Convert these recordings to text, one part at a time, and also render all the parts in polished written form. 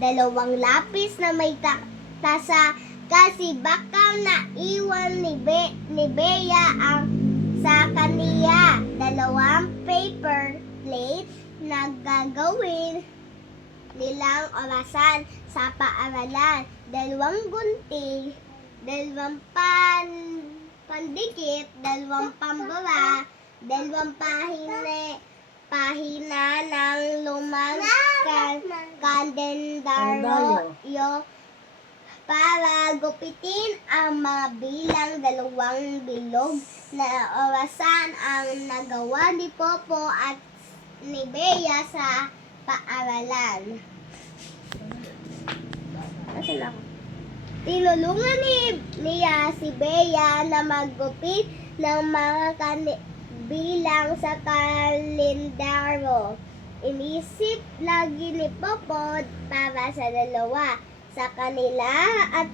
Dalawang lapis na may tasa kasi baka naiwan ni Bea ang sa kaniya. Dalawang paper plate na gagawin nilang orasan sa paaralan. Dalawang gunting, dalawang pandikit, dalawang pambara, dalawang pahina ng lumang kalendaryo para gupitin ang mga bilang. Dalawang bilog na orasan ang nagawa ni Popo at ni Bea sa paaralan. Tinulungan niya si Bea na maggupit ng mga bilang sa kalendaryo. Inisip lagi ni Popo para sa dalawa, sa kanila at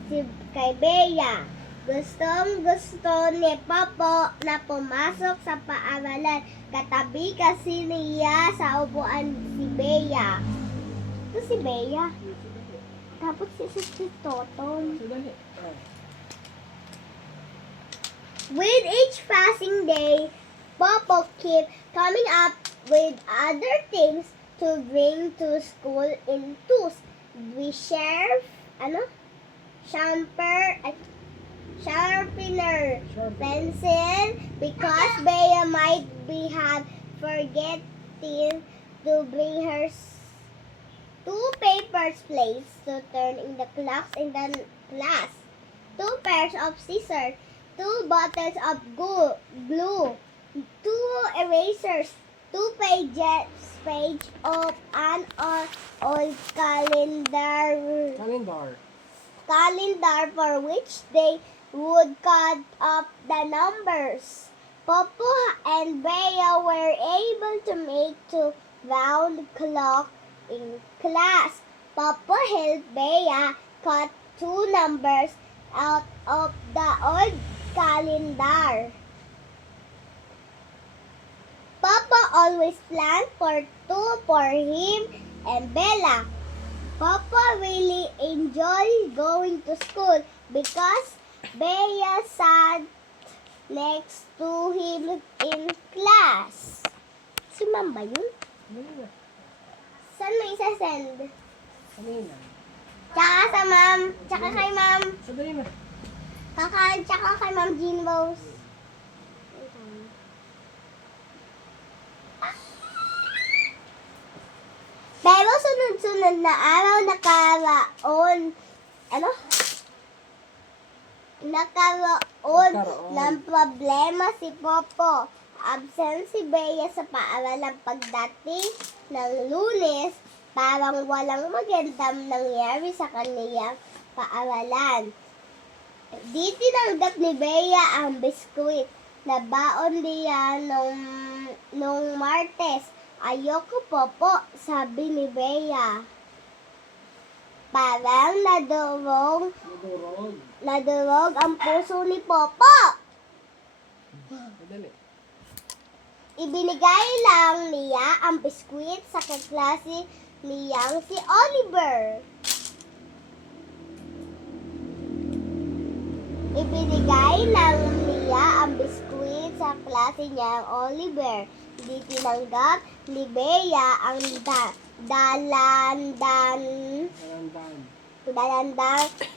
kay Bea. Gustong gusto ni Popo na pumasok sa paaralan. Katabi kasi niya sa upuan si Bea. Ito si Bea. Tapos si Toton. With each passing day, Popo kept coming up with other things to bring to school in tools. We share, sharpener, pencil, because Bea might have forgetting to bring her two paper plates to turn in the clocks in the class, two pairs of scissors, two bottles of glue, two erasers, two pages of an old calendar for which they would cut up the numbers. Popo and Bea were able to make two round clocks in class. Popo helped Bea cut two numbers out of the old calendar. Papa always planned for two for him and Bella. Papa really enjoyed going to school because Bea sat next to him in class. Si Ma'am ba yun? Saan mo isa-send? Kanina. Tsaka sa Ma'am. Tsaka kay Ma'am. Sadali na. Tsaka kay Ma'am Jean Rose. Pero sunod-sunod na araw nagkaroon ng problema si Popo. Absent si Bea sa paaralan pagdating ng Lunes. Parang walang magandang nangyari sa kaniyang paaralan. Di tinanggap ni Bea ang biskwit na baon niya nung Martes. Ayoko, Popo, sabi ni Bea. Parang nadurog ang puso ni Popo. Ibinigay lang niya ang biskwit sa kaklase niyang si Oliver. Ibinigay lang niya ang biskwit sa klase niyang Oliver. Di tinanggap ni Bea ang dalandan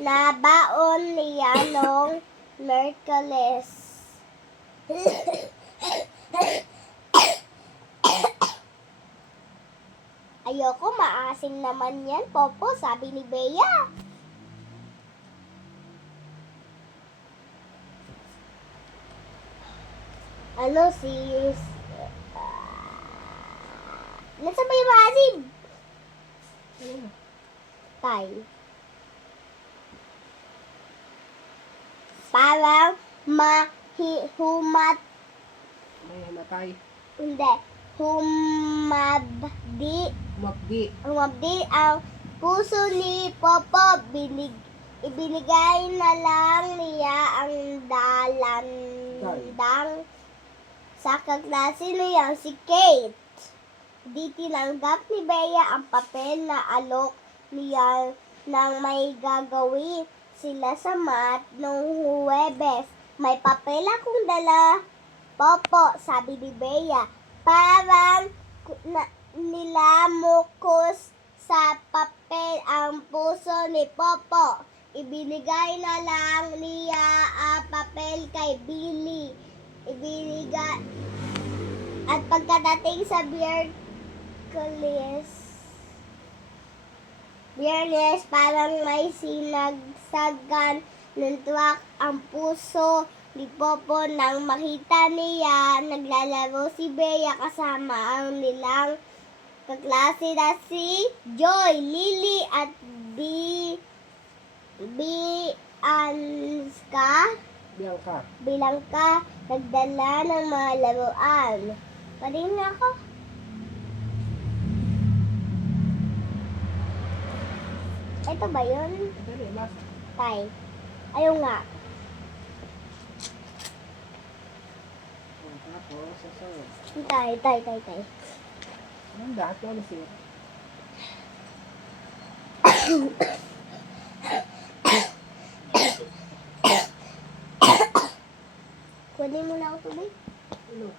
na baon niya noong Merkules. Ayoko, maasim naman yan, Popo, sabi ni Bea. Nasaan ba yung maasim? Tay. Parang humabdi ang puso ni Popo. Ibinigay na lang niya ang dalandang sa kaklase niya si Kate. Di tinanggap ni Bea ang papel na alok niya nang may gagawin sila sa mat nung Huwebes. May papel akong dala, Popo, sabi ni Bea. Parang nilamukos sa papel ang puso ni Popo. Ibinigay na lang niya ang papel kay Billy. At pagkadating sa Biyernes, parang may sinagsagan ng tuwak ang puso ni Popo nang makita niya naglalaro si Bea kasama ang nilang kaklase na si Joy, Lily at Bianca nagdala ng mga laruan. Paling nga ako. Ito ba yun? Tay. Ayaw nga. Tay. Anong dato? Ano siya? Kunin mo na ako tubig. Ano?